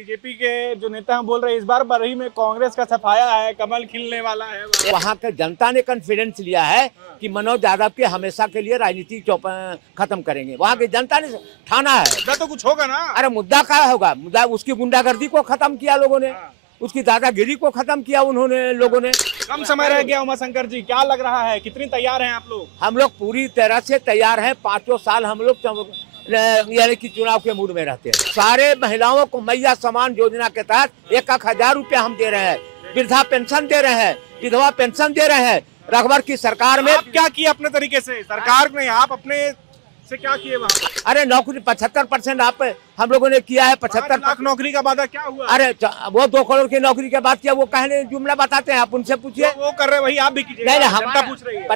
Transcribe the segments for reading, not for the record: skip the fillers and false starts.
BJP के जो नेता हैं बोल रहे हैं इस बार बरही में कांग्रेस का सफाया है, कमल खिलने वाला है। वहाँ के जनता ने कॉन्फिडेंस लिया है कि मनोज यादव के हमेशा के लिए राजनीति खत्म करेंगे। वहाँ की जनता ने ठाना है। मुद्दा तो कुछ होगा ना। अरे मुद्दा क्या होगा? मुद्दा उसकी गुंडागर्दी को खत्म किया लोगों ने, उसकी दादागिरी को खत्म किया उन्होंने लोगों ने। कम समय रह गया उमाशंकर जी, क्या लग रहा है, कितनी तैयार हैं आप लोग? हम लोग पूरी तरह से तैयार हैं। 5 साल हम लोग यानी कि चुनाव के मूड में रहते हैं। सारे महिलाओं को मैया समान योजना के तहत 1,000 रुपया हम दे रहे हैं, वृद्धा पेंशन दे रहे हैं, विधवा पेंशन दे रहे हैं। रघुवर की सरकार में आप क्या किए अपने तरीके से? सरकार ने आप अपने से क्या किए वहाँ पे? अरे नौकरी 75% आप हम लोगों ने किया है। 5 लाख नौकरी का वादा क्या हुआ? अरे वो 2 करोड़ की नौकरी के बाद किया, वो कहने जुमला बताते हैं, आप उनसे पूछिए। वो कर रहे वही आप भी कीजिए। नहीं, जनता पूछ रही है।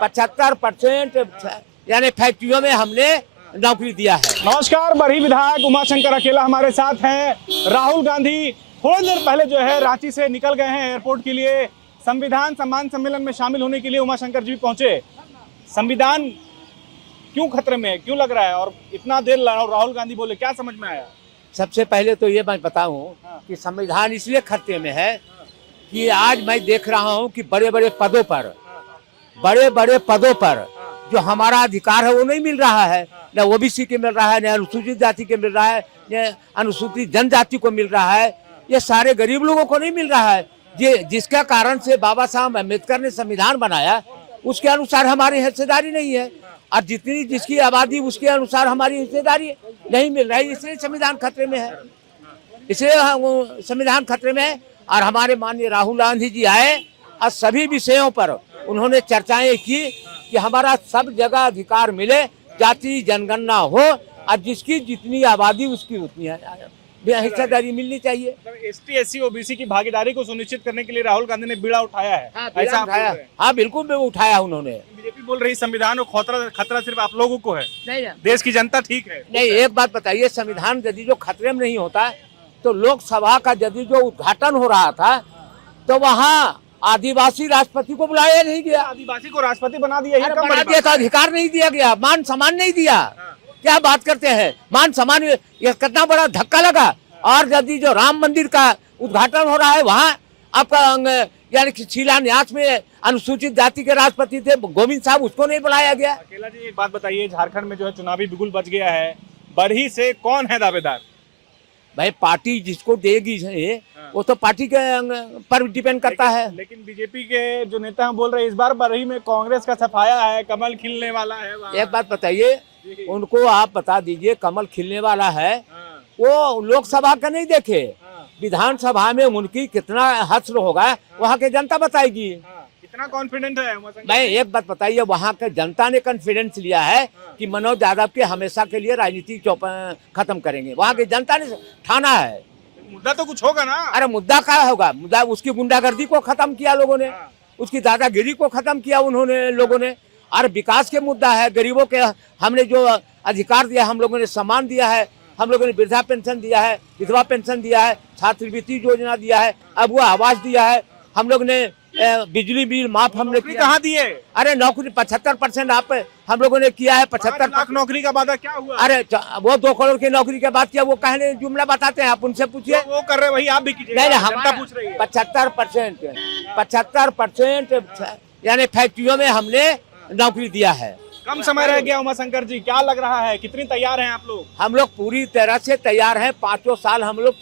75% यानी फैक्ट्रियों में हमने नौकरी दिया है। नमस्कार, बरही विधायक उमाशंकर अकेला हमारे साथ हैं। राहुल गांधी थोड़ी देर पहले जो है रांची से निकल गए हैं एयरपोर्ट के लिए। संविधान सम्मान सम्मेलन में शामिल होने के लिए उमाशंकर जी पहुंचे। संविधान क्यों खतरे में है, क्यों लग रहा है, और इतना देर राहुल गांधी बोले, क्या समझ में आया? सबसे पहले तो ये मैं बताऊं कि संविधान इसलिए खतरे में है कि आज मैं देख रहा हूं कि बड़े बड़े पदों पर जो हमारा अधिकार है वो नहीं मिल रहा है। न ओबीसी के मिल रहा है, न अनुसूचित जाति के मिल रहा है, न अनुसूचित जनजाति को मिल रहा है। ये सारे गरीब लोगों को नहीं मिल रहा है। ये जिसका कारण से बाबा साहब अम्बेडकर ने संविधान बनाया उसके अनुसार हमारी हिस्सेदारी नहीं है, और जितनी जिसकी आबादी उसके अनुसार हमारी हिस्सेदारी नहीं मिल रही है। इसलिए संविधान खतरे में है, इसलिए संविधान खतरे में है। और हमारे माननीय राहुल गांधी जी आए और सभी विषयों पर उन्होंने चर्चाएं की कि हमारा सब जगह अधिकार मिले, जाति जनगणना हो, और जिसकी जितनी आबादी उसकी उतनी हिस्सेदारी मिलनी चाहिए। एसटी एससी ओबीसी की भागीदारी को सुनिश्चित करने के लिए राहुल गांधी ने बीड़ा उठाया है। ऐसा उठाया? हाँ बिल्कुल उठाया उन्होंने। बीजेपी बोल रही संविधान को खतरा सिर्फ आप लोगों को है, नहीं देश की जनता ठीक है। नहीं, एक बात बताइए, संविधान यदि जो खतरे में नहीं होता तो लोकसभा का यदि जो उद्घाटन हो रहा था तो वहाँ आदिवासी राष्ट्रपति को बुलाया नहीं गया। आदिवासी को राष्ट्रपति बना दिया, बना दिया था, अधिकार नहीं दिया गया, मान सम्मान नहीं दिया। क्या बात करते हैं, मान सम्मान, ये कितना बड़ा धक्का लगा। और यदि जो राम मंदिर का उद्घाटन हो रहा है वहाँ आपका यानी कि शिलान्यास में अनुसूचित जाति के राष्ट्रपति थे गोविंद साहब, उसको नहीं बुलाया गया। अकेला जी एक बात बताइए, झारखंड में जो है चुनावी बिगुल बच गया है, बरही से कौन है दावेदार? भाई पार्टी जिसको देगी वो तो पार्टी के पर डिपेंड करता है। लेकिन बीजेपी के जो नेता हैं बोल रहे हैं इस बार बरही में कांग्रेस का सफाया है, कमल खिलने वाला है। एक बात बताइए, उनको आप बता दीजिए कमल खिलने वाला है, वो लोकसभा का नहीं देखे, विधानसभा में उनकी कितना हश्र होगा वहाँ की जनता बताएगी। कितना कॉन्फिडेंट है? भाई एक बात बताइए, वहाँ के जनता ने कॉन्फिडेंस लिया है कि मनोज यादव के हमेशा के लिए राजनीति खत्म करेंगे। वहाँ की जनता ने ठाना है। मुद्दा तो कुछ होगा ना। अरे मुद्दा क्या होगा? मुद्दा उसकी गुंडागर्दी को खत्म किया लोगों ने, उसकी दादागिरी को खत्म किया उन्होंने लोगों ने। और विकास के मुद्दा है, गरीबों के हमने जो अधिकार दिया, हम लोगों ने सम्मान दिया है, हम लोगों ने वृद्धा पेंशन दिया है, विधवा पेंशन दिया है, छात्रवृत्ति योजना दिया है, अब वो आवास दिया है, हम लोग ने बिजली बिल माफ हमने किया। कहाँ दिए? अरे नौकरी 75% आप हम लोगों ने किया है। 75 लाख नौकरी का वादा क्या हुआ? अरे वो 2 करोड़ की नौकरी के बाद किया, वो कहने जुमला बताते हैं, आप उनसे पूछिए। वो कर रहे वही आप भी कीजिए। नहीं, जनता पूछ रही है। 75% यानी फैक्ट्रियों में हमने नौकरी दिया है। कम समय रह गया उमाशंकर जी, क्या लग रहा है, कितनी तैयार हैं आप लोग? हम लोग पूरी तरह से तैयार हैं। 5 साल हम लोग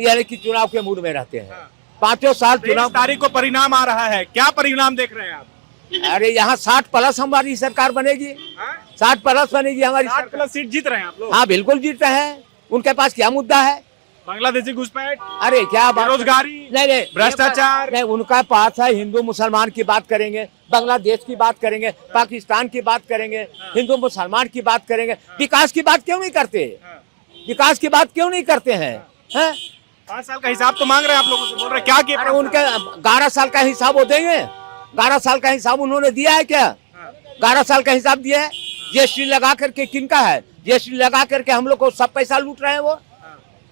यानी कि चुनाव के मूड में रहते हैं। 5 साल चुनाव तारीख को परिणाम आ रहा है, क्या परिणाम देख रहे हैं आप? अरे यहाँ 60+ हमारी सरकार बनेगी, 60+ बनेगी हमारी। 60+ सीट जीत रहे हैं आप लोग? हाँ बिल्कुल जीत रहे हैं। उनके पास क्या मुद्दा है? बांग्लादेशी घुसपैठ, अरे क्या बेरोजगारी, नहीं, भ्रष्टाचार। नहीं, उनका पास है। हिंदू मुसलमान की बात करेंगे, बांग्लादेश की बात करेंगे, पाकिस्तान की बात करेंगे, हिंदू मुसलमान की बात करेंगे। विकास की बात क्यों नहीं करते? विकास की बात क्यों नहीं करते हैं? 5 साल का हिसाब तो मांग रहे हैं आप लोगों से, बोल रहे क्या किया? अरे उनके 11 साल का हिसाब वो देंगे? 11 साल का हिसाब उन्होंने दिया है क्या? 11 साल का हिसाब दिया है? जीएसटी लगा करके किनका है? जीएसटी लगा करके हम लोग को सब पैसा लूट रहे हैं वो,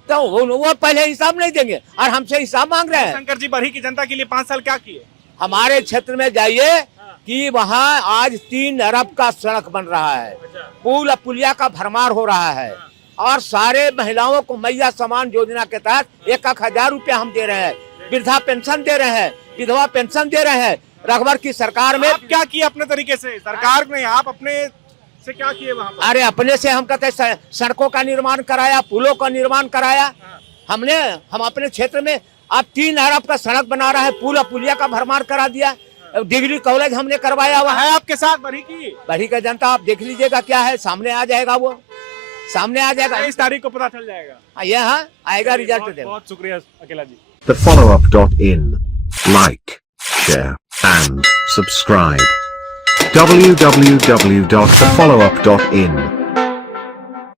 तो वो पहले हिसाब नहीं देंगे और हमसे हिसाब मांग रहे हैं। शंकर जी, बरही की जनता के लिए 5 साल क्या किए? हमारे क्षेत्र में जाइए कि वहाँ आज 3 अरब का सड़क बन रहा है, पुल पुलिया का भरमार हो रहा है, और सारे महिलाओं को मैया समान योजना के तहत 1,000 रुपया हम दे रहे हैं, वृद्धा पेंशन दे रहे हैं, विधवा पेंशन दे रहे हैं। रघुवर की सरकार में आप क्या किए अपने तरीके से? सरकार ने आप अपने से क्या किए वहाँ पर? अरे अपने से हम कहते हैं सड़कों का निर्माण कराया, पुलों का निर्माण कराया। हम अपने क्षेत्र में अब 3 अरब का सड़क बना रहा है, पुलिया का भरमार करा दिया, डिग्री कॉलेज हमने करवाया हुआ है आपके साथ बड़ी का जनता। आप देख लीजिएगा क्या है, सामने आ जाएगा, वो सामने आ जाएगा। 23 तारीख को पता चल जाएगा। ये हाँ आएगा रिजल्ट। बहुत शुक्रिया अकेला जी। TheFollowUp.in. Like, share, and subscribe. www.thefollowup.in